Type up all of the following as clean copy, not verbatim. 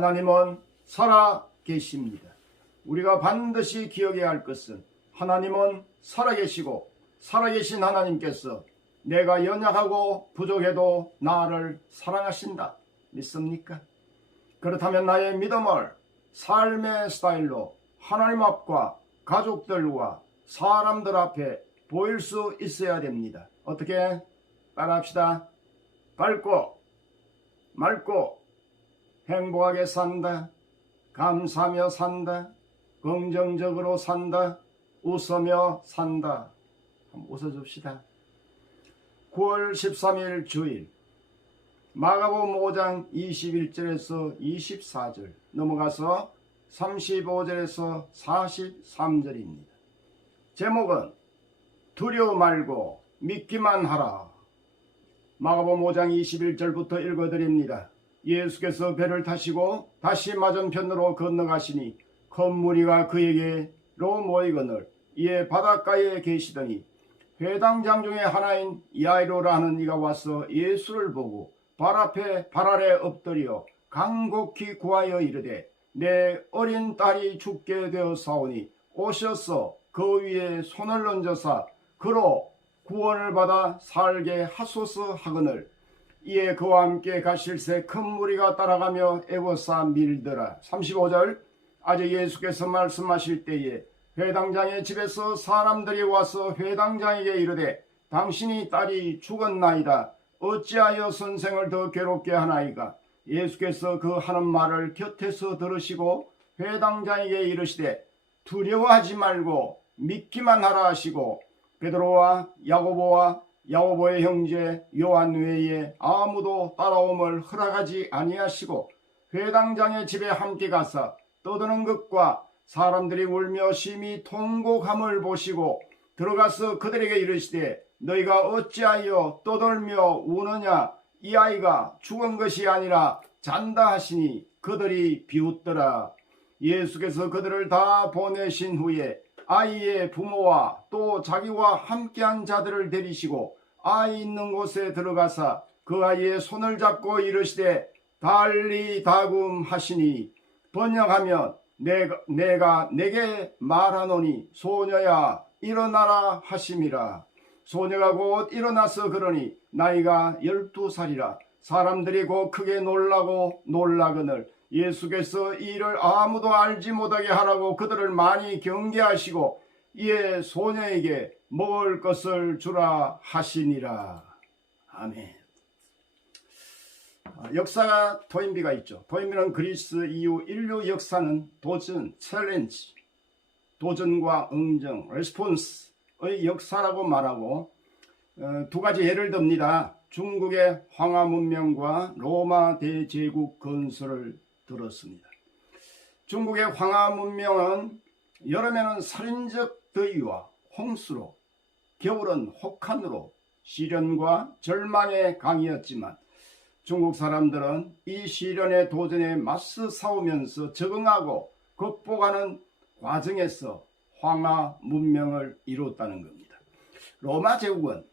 하나님은 살아 계십니다. 우리가 반드시 기억해야 할 것은 하나님은 살아계시고 살아계신 하나님께서 내가 연약하고 부족해도 나를 사랑하신다. 믿습니까? 그렇다면 나의 믿음을 삶의 스타일로 하나님 앞과 가족들과 사람들 앞에 보일 수 있어야 됩니다. 어떻게? 따라합시다. 밝고 맑고 행복하게 산다. 감사하며 산다. 긍정적으로 산다. 웃으며 산다. 한번 웃어줍시다. 9월 13일 주일 마가복음 5장 21절에서 24절 넘어가서 35절에서 43절입니다. 제목은 두려워 말고 믿기만 하라. 마가복음 5장 21절부터 읽어드립니다. 예수께서 배를 타시고 다시 맞은편으로 건너가시니 큰 무리가 그에게로 모이거늘 이에 바닷가에 계시더니 회당장 중에 하나인 야이로라 하는 이가 와서 예수를 보고 발 아래 엎드려 간곡히 구하여 이르되 내 어린 딸이 죽게 되었사오니 오셔서 그 위에 손을 얹어사 그로 구원을 받아 살게 하소서 하거늘 이에 그와 함께 가실새 큰 무리가 따라가며 애워싸 밀더라. 35절 아직 예수께서 말씀하실 때에 회당장의 집에서 사람들이 와서 회당장에게 이르되 당신이 딸이 죽었나이다. 어찌하여 선생을 더 괴롭게 하나이까? 예수께서 그 하는 말을 곁에서 들으시고 회당장에게 이르시되 두려워하지 말고 믿기만 하라 하시고 베드로와 야고보와 야고보의 형제 요한 외에 아무도 따라옴을 허락하지 아니하시고 회당장의 집에 함께 가서 떠드는 것과 사람들이 울며 심히 통곡함을 보시고 들어가서 그들에게 이르시되 너희가 어찌하여 떠들며 우느냐? 이 아이가 죽은 것이 아니라 잔다 하시니 그들이 비웃더라. 예수께서 그들을 다 보내신 후에 아이의 부모와 또 자기와 함께한 자들을 데리시고 아이 있는 곳에 들어가사 그 아이의 손을 잡고 이르시되 달리 다금 하시니 번역하면 내가 내게 말하노니 소녀야 일어나라 하심이라. 소녀가 곧 일어나서 그러니 나이가 12살이라. 사람들이 곧 크게 놀라거늘 예수께서 이 일을 아무도 알지 못하게 하라고 그들을 많이 경계하시고 이에 소녀에게 먹을 것을 주라 하시니라. 아멘. 역사가 도인비가 있죠. 도인비는 그리스 이후 인류 역사는 도전, 챌린지, 도전과 응정, 레스폰스의 역사라고 말하고 두 가지 예를 듭니다. 중국의 황하 문명과 로마 대제국 건설을 들었습니다. 중국의 황하 문명은 여름에는 살인적 더위와 홍수로 겨울은 혹한으로 시련과 절망의 강이었지만 중국 사람들은 이 시련의 도전에 맞서 싸우면서 적응하고 극복하는 과정에서 황하 문명을 이뤘다는 겁니다. 로마 제국은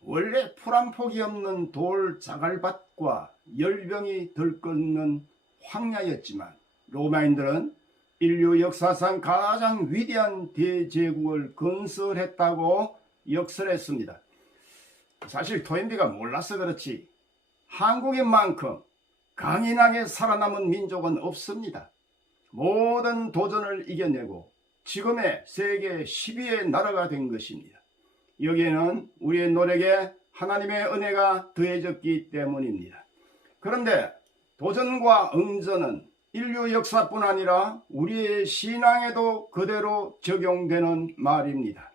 원래 풀 한 폭이 없는 돌 자갈밭과 열병이 들끓는 황야였지만 로마인들은 인류 역사상 가장 위대한 대제국을 건설했다고 역설했습니다. 사실 토인비가 몰라서 그렇지 한국인만큼 강인하게 살아남은 민족은 없습니다. 모든 도전을 이겨내고 지금의 세계 10위의 나라가 된 것입니다. 여기에는 우리의 노력에 하나님의 은혜가 더해졌기 때문입니다. 그런데 도전과 응전은 인류 역사뿐 아니라 우리의 신앙에도 그대로 적용되는 말입니다.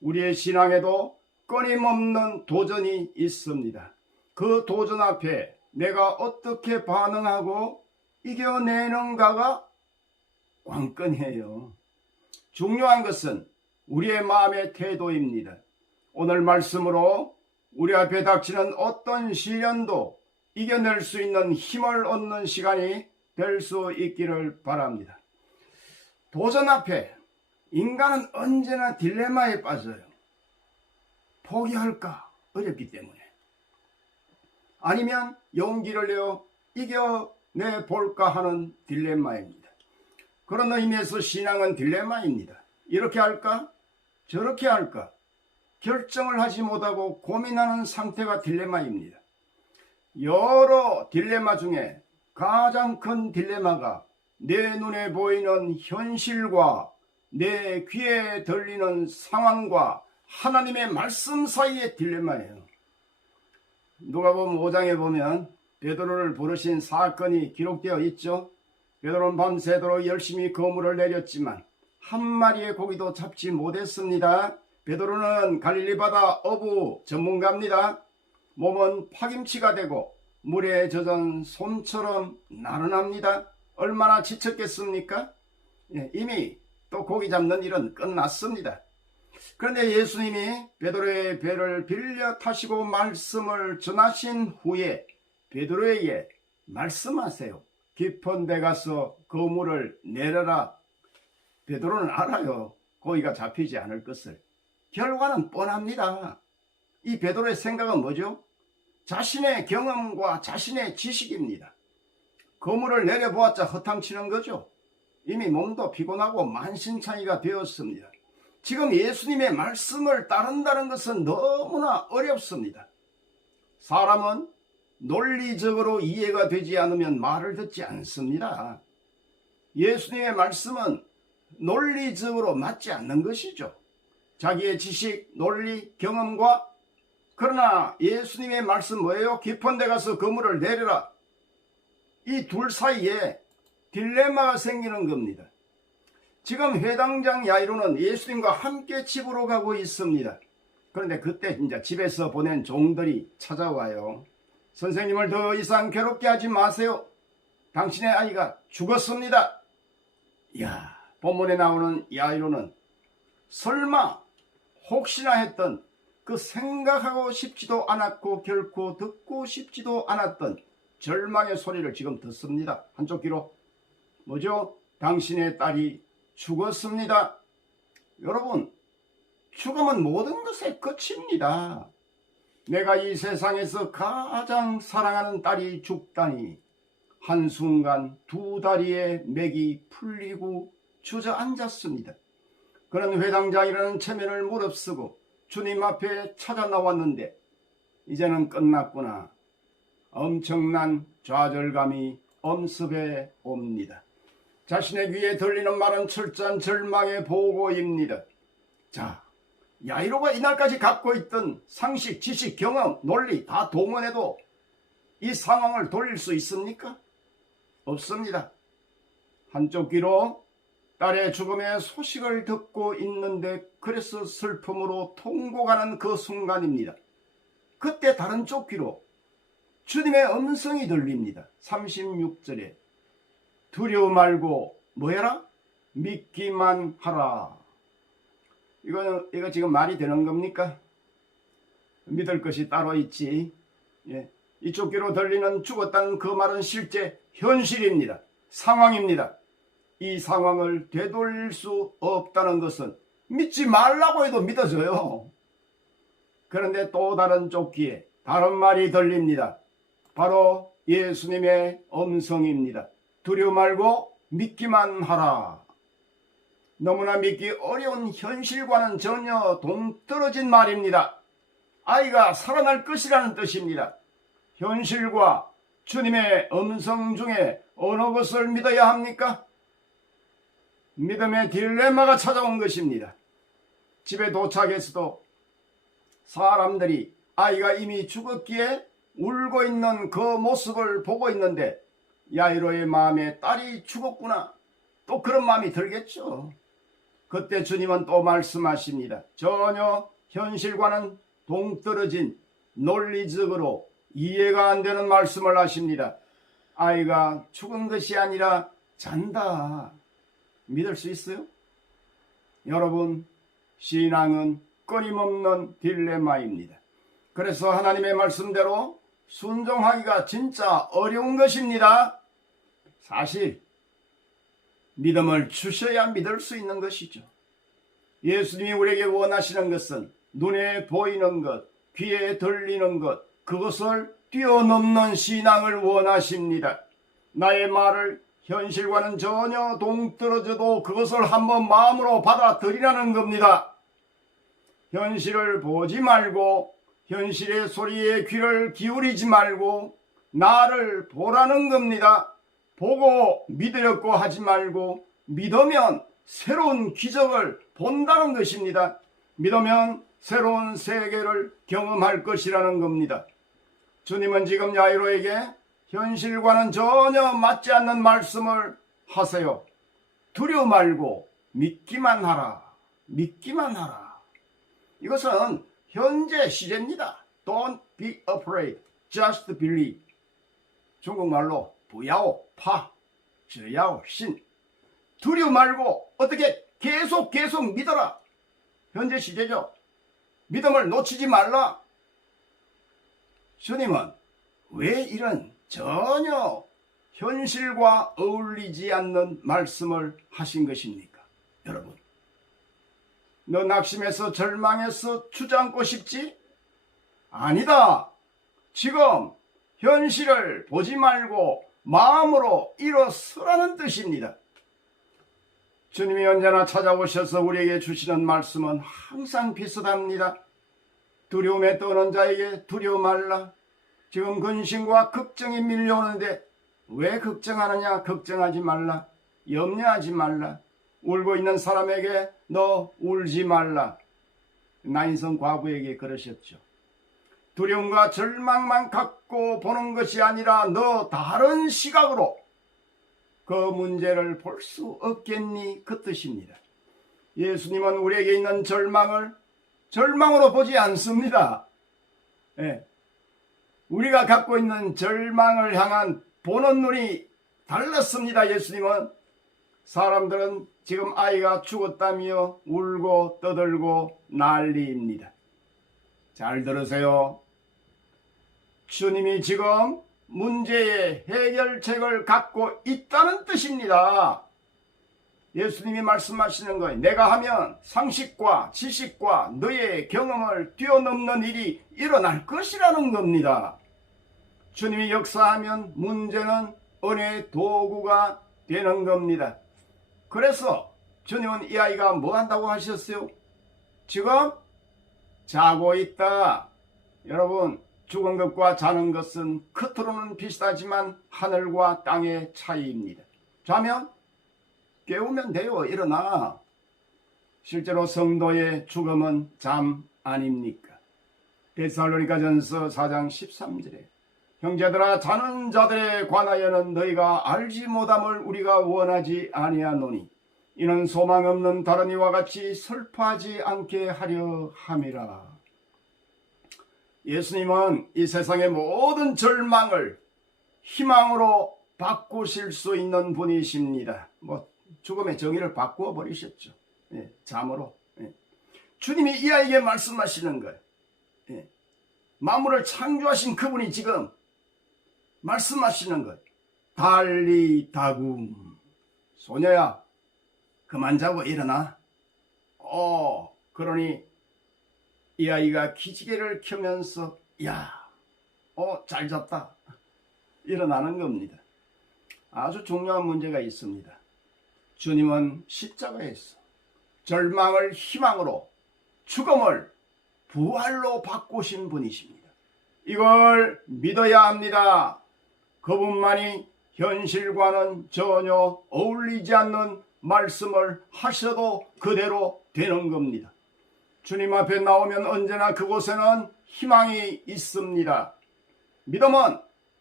우리의 신앙에도 끊임없는 도전이 있습니다. 그 도전 앞에 내가 어떻게 반응하고 이겨내는가가 관건이에요. 중요한 것은 우리의 마음의 태도입니다. 오늘 말씀으로 우리 앞에 닥치는 어떤 시련도 이겨낼 수 있는 힘을 얻는 시간이 될 수 있기를 바랍니다. 도전 앞에 인간은 언제나 딜레마에 빠져요. 포기할까? 어렵기 때문에. 아니면 용기를 내어 내 볼까 하는 딜레마입니다. 그런 의미에서 신앙은 딜레마입니다. 이렇게 할까? 저렇게 할까? 결정을 하지 못하고 고민하는 상태가 딜레마입니다. 여러 딜레마 중에 가장 큰 딜레마가 내 눈에 보이는 현실과 내 귀에 들리는 상황과 하나님의 말씀 사이의 딜레마예요. 누가복음 5장에 보면 베드로를 부르신 사건이 기록되어 있죠. 베드로는 밤새도록 열심히 그물을 내렸지만 한 마리의 고기도 잡지 못했습니다. 베드로는 갈릴리 바다 어부 전문가입니다. 몸은 파김치가 되고 물에 젖은 솜처럼 나른합니다. 얼마나 지쳤겠습니까? 이미 또 고기 잡는 일은 끝났습니다. 그런데 예수님이 베드로의 배를 빌려 타시고 말씀을 전하신 후에 베드로에게 말씀하세요. 깊은 데 가서 그물을 내려라. 베드로는 알아요. 고기가 잡히지 않을 것을. 결과는 뻔합니다. 이 베드로의 생각은 뭐죠? 자신의 경험과 자신의 지식입니다. 그물을 내려보았자 허탕치는 거죠. 이미 몸도 피곤하고 만신창이가 되었습니다. 지금 예수님의 말씀을 따른다는 것은 너무나 어렵습니다. 사람은 논리적으로 이해가 되지 않으면 말을 듣지 않습니다. 예수님의 말씀은 논리적으로 맞지 않는 것이죠. 자기의 지식, 논리, 경험과 그러나 예수님의 말씀 뭐예요? 깊은 데 가서 그물을 내려라. 이 둘 사이에 딜레마가 생기는 겁니다. 지금 회당장 야이로는 예수님과 함께 집으로 가고 있습니다. 그런데 그때 이제 집에서 보낸 종들이 찾아와요. 선생님을 더 이상 괴롭게 하지 마세요. 당신의 아이가 죽었습니다. 이야, 본문에 나오는 야이로는 설마 혹시나 했던 그 생각하고 싶지도 않았고 결코 듣고 싶지도 않았던 절망의 소리를 지금 듣습니다. 한쪽 귀로. 뭐죠? 당신의 딸이 죽었습니다. 여러분, 죽음은 모든 것의 끝입니다. 내가 이 세상에서 가장 사랑하는 딸이 죽다니 한순간 두 다리의 맥이 풀리고 주저앉았습니다. 그는 회당장이라는 체면을 무릅쓰고 주님 앞에 찾아 나왔는데 이제는 끝났구나. 엄청난 좌절감이 엄습해 옵니다. 자신의 귀에 들리는 말은 철저한 절망의 보고입니다. 자, 야이로가 이날까지 갖고 있던 상식, 지식, 경험, 논리 다 동원해도 이 상황을 돌릴 수 있습니까? 없습니다. 한쪽 귀로 딸의 죽음의 소식을 듣고 있는데 그래서 슬픔으로 통곡하는 그 순간입니다. 그때 다른 쪽 귀로 주님의 음성이 들립니다. 36절에 두려워 말고 뭐해라? 믿기만 하라. 이거 지금 말이 되는 겁니까? 믿을 것이 따로 있지. 이쪽 귀로 들리는 죽었다는 그 말은 실제 현실입니다. 상황입니다. 이 상황을 되돌릴 수 없다는 것은 믿지 말라고 해도 믿어져요. 그런데 또 다른 쪽 귀에 다른 말이 들립니다. 바로 예수님의 음성입니다. 두려워 말고 믿기만 하라. 너무나 믿기 어려운 현실과는 전혀 동떨어진 말입니다. 아이가 살아날 것이라는 뜻입니다. 현실과 주님의 음성 중에 어느 것을 믿어야 합니까? 믿음의 딜레마가 찾아온 것입니다. 집에 도착해서도 사람들이 아이가 이미 죽었기에 울고 있는 그 모습을 보고 있는데 야이로의 마음에 딸이 죽었구나. 또 그런 마음이 들겠죠. 그때 주님은 또 말씀하십니다. 전혀 현실과는 동떨어진 논리적으로 이해가 안 되는 말씀을 하십니다. 아이가 죽은 것이 아니라 잔다. 믿을 수 있어요? 여러분, 신앙은 끊임없는 딜레마입니다. 그래서 하나님의 말씀대로 순종하기가 진짜 어려운 것입니다. 사실 믿음을 주셔야 믿을 수 있는 것이죠. 예수님이 우리에게 원하시는 것은 눈에 보이는 것, 귀에 들리는 것, 그것을 뛰어넘는 신앙을 원하십니다. 나의 말을 현실과는 전혀 동떨어져도 그것을 한번 마음으로 받아들이라는 겁니다. 현실을 보지 말고 현실의 소리에 귀를 기울이지 말고 나를 보라는 겁니다. 보고 믿으려고 하지 말고 믿으면 새로운 기적을 본다는 것입니다. 믿으면 새로운 세계를 경험할 것이라는 겁니다. 주님은 지금 야이로에게 현실과는 전혀 맞지 않는 말씀을 하세요. 두려워 말고 믿기만 하라. 믿기만 하라. 이것은 현재 시제입니다. Don't be afraid. Just believe. 중국말로 부야오 파, 즈야오 신. 두려워 말고 어떻게 계속 믿어라. 현재 시제죠. 믿음을 놓치지 말라. 주님은 왜 이런 전혀 현실과 어울리지 않는 말씀을 하신 것입니까? 여러분, 너 낙심해서 절망해서 주저앉고 싶지? 아니다. 지금 현실을 보지 말고 마음으로 일어서라는 뜻입니다. 주님이 언제나 찾아오셔서 우리에게 주시는 말씀은 항상 비슷합니다. 두려움에 떠는 자에게 두려워 말라. 지금 근심과 걱정이 밀려오는데 왜 걱정하느냐? 걱정하지 말라. 염려하지 말라. 울고 있는 사람에게 너 울지 말라. 나인성 과부에게 그러셨죠. 두려움과 절망만 갖고 보는 것이 아니라 너 다른 시각으로 그 문제를 볼 수 없겠니? 그 뜻입니다. 예수님은 우리에게 있는 절망을 절망으로 보지 않습니다. 예. 우리가 갖고 있는 절망을 향한 보는 눈이 달랐습니다. 예수님은 사람들은 지금 아이가 죽었다며 울고 떠들고 난리입니다. 잘 들으세요. 주님이 지금 문제의 해결책을 갖고 있다는 뜻입니다. 예수님이 말씀하시는 거예요. 내가 하면 상식과 지식과 너의 경험을 뛰어넘는 일이 일어날 것이라는 겁니다. 주님이 역사하면 문제는 은혜의 도구가 되는 겁니다. 그래서 주님은 이 아이가 뭐 한다고 하셨어요? 지금 자고 있다. 여러분, 죽은 것과 자는 것은 겉으로는 비슷하지만 하늘과 땅의 차이입니다. 자면 깨우면 돼요. 일어나. 실제로 성도의 죽음은 잠 아닙니까? 데살로니가전서 4장 13절에 형제들아, 자는 자들에 관하여는 너희가 알지 못함을 우리가 원하지 아니하노니 이는 소망 없는 다른 이와 같이 슬퍼하지 않게 하려 함이라. 예수님은 이 세상의 모든 절망을 희망으로 바꾸실 수 있는 분이십니다. 죽음의 정의를 바꾸어 버리셨죠. 예, 잠으로. 예. 주님이 이 아이에게 말씀하시는 거예요. 예. 만물을 창조하신 그분이 지금 말씀하시는 거예요. 달리 다굼. 소녀야, 그만 자고 일어나. 그러니 이 아이가 기지개를 켜면서 잘 잤다. 일어나는 겁니다. 아주 중요한 문제가 있습니다. 주님은 십자가에서 절망을 희망으로, 죽음을 부활로 바꾸신 분이십니다. 이걸 믿어야 합니다. 그분만이 현실과는 전혀 어울리지 않는 말씀을 하셔도 그대로 되는 겁니다. 주님 앞에 나오면 언제나 그곳에는 희망이 있습니다. 믿음은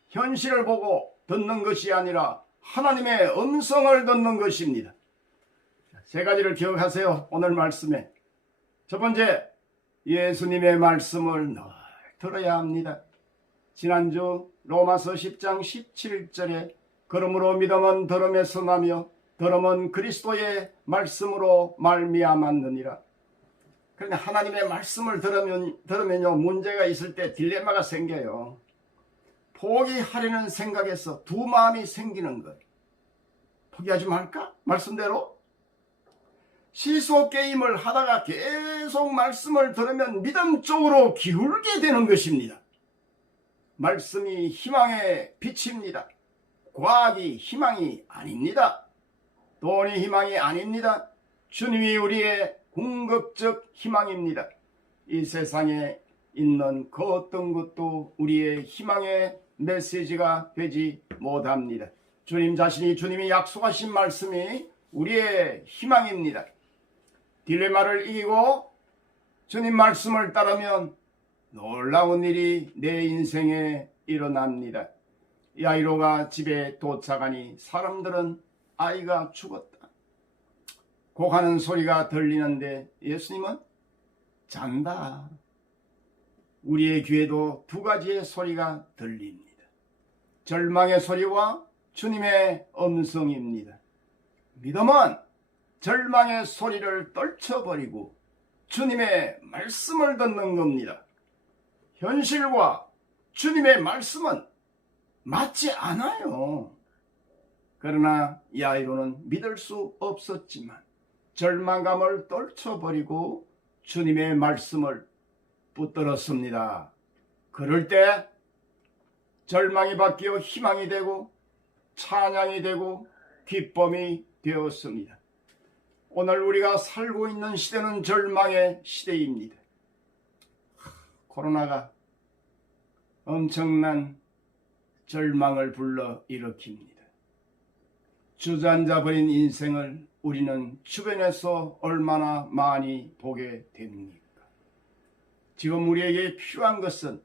현실을 보고 듣는 것이 아니라 하나님의 음성을 듣는 것입니다. 세 가지를 기억하세요. 오늘 말씀에. 첫 번째, 예수님의 말씀을 늘 들어야 합니다. 지난주 로마서 10장 17절에 그러므로 믿음은 들음에서 나며 들음은 그리스도의 말씀으로 말미암았느니라. 그런데 하나님의 말씀을 들으면요, 문제가 있을 때 딜레마가 생겨요. 포기하려는 생각에서 두 마음이 생기는 거예요. 포기하지 말까? 말씀대로? 시소 게임을 하다가 계속 말씀을 들으면 믿음 쪽으로 기울게 되는 것입니다. 말씀이 희망의 빛입니다. 과학이 희망이 아닙니다. 돈이 희망이 아닙니다. 주님이 우리의 궁극적 희망입니다. 이 세상에 있는 그 어떤 것도 우리의 희망의 메시지가 되지 못합니다. 주님 자신이 주님이 약속하신 말씀이 우리의 희망입니다. 딜레마를 이기고 주님 말씀을 따르면 놀라운 일이 내 인생에 일어납니다. 야이로가 집에 도착하니 사람들은 아이가 죽었다 고하는 소리가 들리는데 예수님은 잔다. 우리의 귀에도 두 가지의 소리가 들립니다. 절망의 소리와 주님의 음성입니다. 믿음은 절망의 소리를 떨쳐버리고 주님의 말씀을 듣는 겁니다. 현실과 주님의 말씀은 맞지 않아요. 그러나 야이로는 믿을 수 없었지만 절망감을 떨쳐버리고 주님의 말씀을 붙들었습니다. 그럴 때 절망이 바뀌어 희망이 되고 찬양이 되고 기쁨이 되었습니다. 오늘 우리가 살고 있는 시대는 절망의 시대입니다. 코로나가 엄청난 절망을 불러일으킵니다. 주저앉아 버린 인생을 우리는 주변에서 얼마나 많이 보게 됩니까? 지금 우리에게 필요한 것은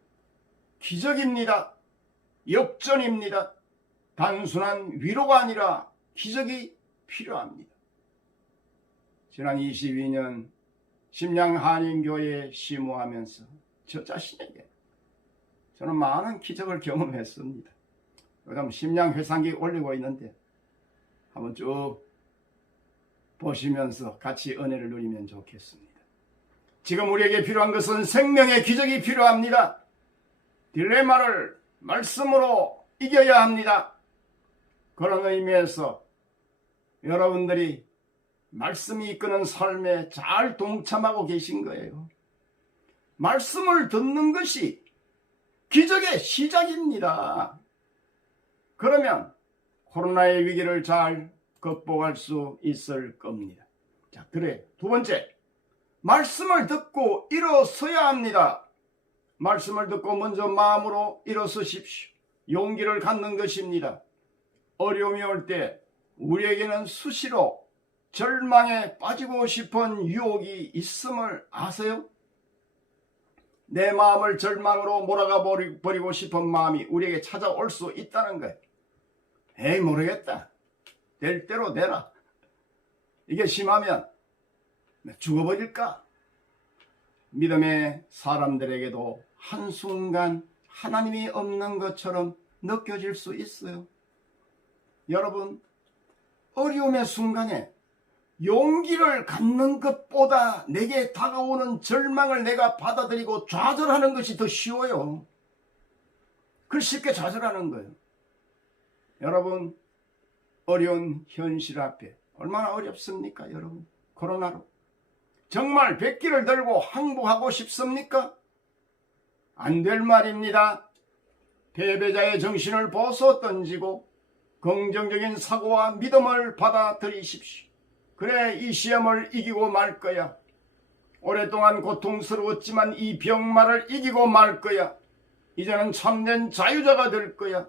기적입니다. 역전입니다. 단순한 위로가 아니라 기적이 필요합니다. 지난 22년 심양 한인교회에 심호하면서 저 자신에게 저는 많은 기적을 경험했습니다. 요즘 심양 회상기 올리고 있는데 한번 쭉 보시면서 같이 은혜를 누리면 좋겠습니다. 지금 우리에게 필요한 것은 생명의 기적이 필요합니다. 딜레마를 말씀으로 이겨야 합니다. 그런 의미에서 여러분들이 말씀이 이끄는 삶에 잘 동참하고 계신 거예요. 말씀을 듣는 것이 기적의 시작입니다. 그러면 코로나의 위기를 잘 극복할 수 있을 겁니다. 자, 그래. 두 번째, 말씀을 듣고 일어서야 합니다. 말씀을 듣고 먼저 마음으로 일어서십시오. 용기를 갖는 것입니다. 어려움이 올 때 우리에게는 수시로 절망에 빠지고 싶은 유혹이 있음을 아세요? 내 마음을 절망으로 몰아가 버리고 싶은 마음이 우리에게 찾아올 수 있다는 거예요. 에이 모르겠다. 될 대로 되라. 이게 심하면 죽어버릴까? 믿음의 사람들에게도 한순간 하나님이 없는 것처럼 느껴질 수 있어요. 여러분, 어려움의 순간에 용기를 갖는 것보다 내게 다가오는 절망을 내가 받아들이고 좌절하는 것이 더 쉬워요. 그걸 쉽게 좌절하는 거예요. 여러분, 어려운 현실 앞에 얼마나 어렵습니까? 여러분, 코로나로 정말 백기를 들고 항복하고 싶습니까? 안 될 말입니다. 패배자의 정신을 벗어 던지고 긍정적인 사고와 믿음을 받아들이십시오. 그래, 이 시험을 이기고 말 거야. 오랫동안 고통스러웠지만 이 병마를 이기고 말 거야. 이제는 참된 자유자가 될 거야.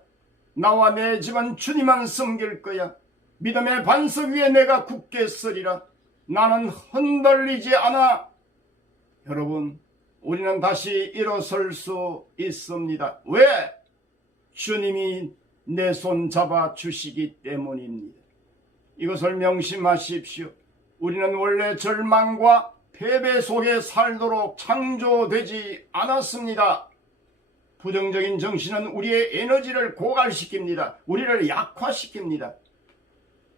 나와 내 집은 주님만 섬길 거야. 믿음의 반석 위에 내가 굳게 서리라. 나는 흔들리지 않아. 여러분, 우리는 다시 일어설 수 있습니다. 왜? 주님이 내 손 잡아 주시기 때문입니다. 이것을 명심하십시오. 우리는 원래 절망과 패배 속에 살도록 창조되지 않았습니다. 부정적인 정신은 우리의 에너지를 고갈시킵니다. 우리를 약화시킵니다.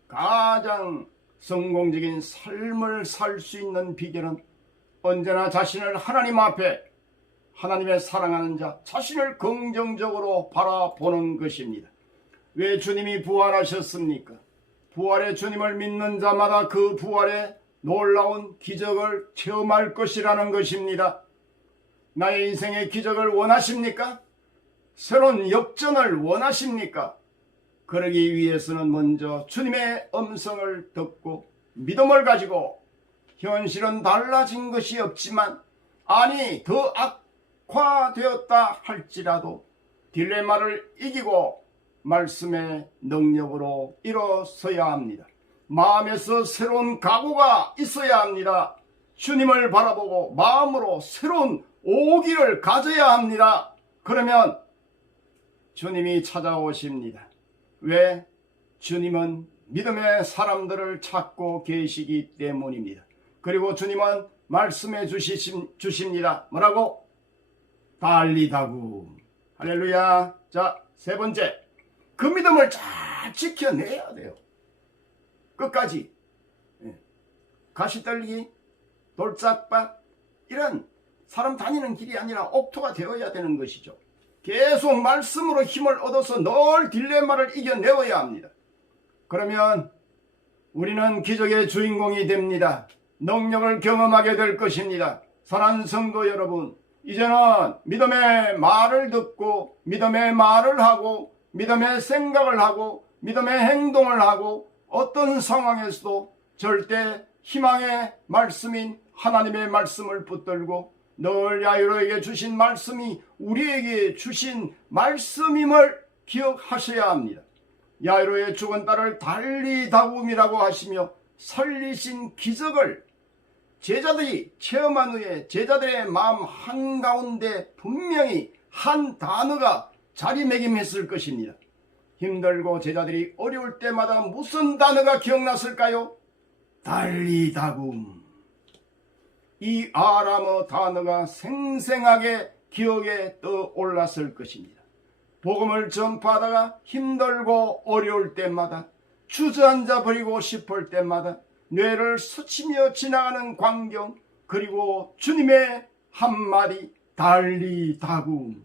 가장 성공적인 삶을 살 수 있는 비결은 언제나 자신을 하나님 앞에 하나님의 사랑하는 자, 자신을 긍정적으로 바라보는 것입니다. 왜 주님이 부활하셨습니까? 부활의 주님을 믿는 자마다 그 부활의 놀라운 기적을 체험할 것이라는 것입니다. 나의 인생의 기적을 원하십니까? 새로운 역전을 원하십니까? 그러기 위해서는 먼저 주님의 음성을 듣고 믿음을 가지고 현실은 달라진 것이 없지만 아니 더 악화되었다 할지라도 딜레마를 이기고 말씀의 능력으로 일어서야 합니다. 마음에서 새로운 각오가 있어야 합니다. 주님을 바라보고 마음으로 새로운 오기를 가져야 합니다. 그러면 주님이 찾아오십니다. 왜? 주님은 믿음의 사람들을 찾고 계시기 때문입니다. 그리고 주님은 말씀해 주십니다. 뭐라고? 달리다구. 할렐루야. 자, 세 번째, 그 믿음을 잘 지켜내야 돼요. 끝까지. 가시떨기, 돌짝밭 이런 사람 다니는 길이 아니라 옥토가 되어야 되는 것이죠. 계속 말씀으로 힘을 얻어서 늘 딜레마를 이겨내어야 합니다. 그러면 우리는 기적의 주인공이 됩니다. 능력을 경험하게 될 것입니다. 사랑하는 성도 여러분, 이제는 믿음의 말을 듣고 믿음의 말을 하고 믿음의 생각을 하고 믿음의 행동을 하고 어떤 상황에서도 절대 희망의 말씀인 하나님의 말씀을 붙들고 늘 야이로에게 주신 말씀이 우리에게 주신 말씀임을 기억하셔야 합니다. 야이로의 죽은 딸을 달리 다굼이라고 하시며 살리신 기적을 제자들이 체험한 후에 제자들의 마음 한가운데 분명히 한 단어가 자리매김했을 것입니다. 힘들고 제자들이 어려울 때마다 무슨 단어가 기억났을까요? 달리 다굼. 이 아람어 단어가 생생하게 기억에 떠올랐을 것입니다. 복음을 전파하다가 힘들고 어려울 때마다 주저앉아 버리고 싶을 때마다 뇌를 스치며 지나가는 광경, 그리고 주님의 한마디 달리 다굼.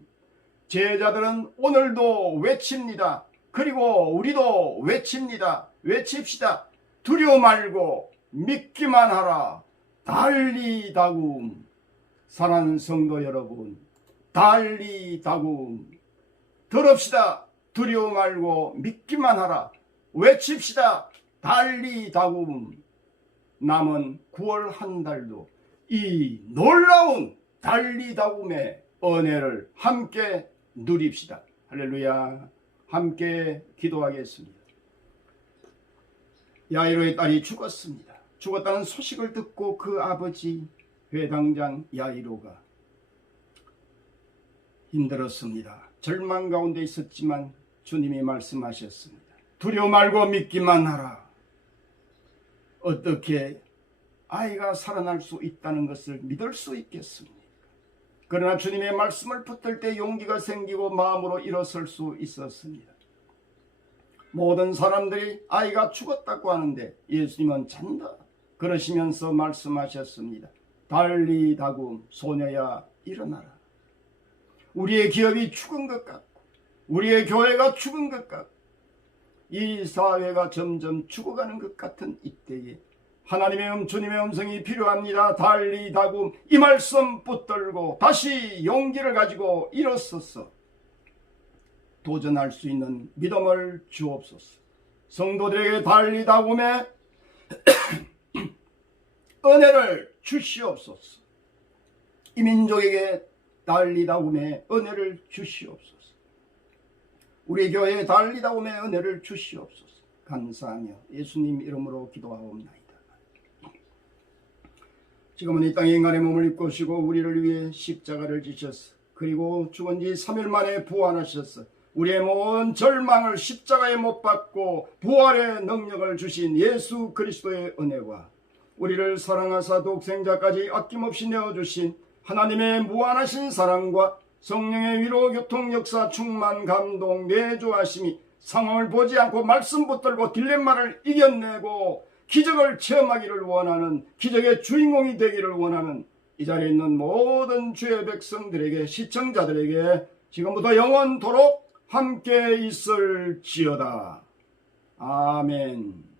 제자들은 오늘도 외칩니다. 그리고 우리도 외칩니다. 외칩시다. 두려워 말고 믿기만 하라. 달리 다굼. 사랑하는 성도 여러분, 달리 다굼. 들읍시다. 두려워 말고 믿기만 하라. 외칩시다. 달리 다굼. 남은 9월 한 달도 이 놀라운 달리 다굼의 은혜를 함께 누립시다. 할렐루야. 함께 기도하겠습니다. 야이로의 딸이 죽었습니다. 죽었다는 소식을 듣고 그 아버지 회당장 야이로가 힘들었습니다. 절망 가운데 있었지만 주님이 말씀하셨습니다. 두려워 말고 믿기만 하라. 어떻게 아이가 살아날 수 있다는 것을 믿을 수 있겠습니까? 그러나 주님의 말씀을 붙들 때 용기가 생기고 마음으로 일어설 수 있었습니다. 모든 사람들이 아이가 죽었다고 하는데 예수님은 잔다 그러시면서 말씀하셨습니다. 달리 다굼. 소녀야 일어나라. 우리의 기업이 죽은 것 같고 우리의 교회가 죽은 것 같고 이 사회가 점점 죽어가는 것 같은 이때에 하나님의 주님의 음성이 필요합니다. 달리 다굼. 이 말씀 붙들고 다시 용기를 가지고 일어서서 도전할 수 있는 믿음을 주옵소서. 성도들에게 달리 다굼의 은혜를 주시옵소서. 이 민족에게 달리 다굼의 은혜를 주시옵소서. 우리 교회에 달리 다굼의 은혜를 주시옵소서. 감사하며 예수님 이름으로 기도하옵나이다. 지금은 이 땅에 인간의 몸을 입고 오시고 우리를 위해 십자가를 지셨어. 그리고 죽은 지 3일 만에 부활하셨어. 우리의 모든 절망을 십자가에 못 박고 부활의 능력을 주신 예수 그리스도의 은혜와 우리를 사랑하사 독생자까지 아낌없이 내어주신 하나님의 무한하신 사랑과 성령의 위로 교통 역사 충만 감동 내조하심이 상황을 보지 않고 말씀 붙들고 딜레마를 이겨내고 기적을 체험하기를 원하는 기적의 주인공이 되기를 원하는 이 자리에 있는 모든 주의 백성들에게 시청자들에게 지금부터 영원토록 함께 있을지어다. 아멘.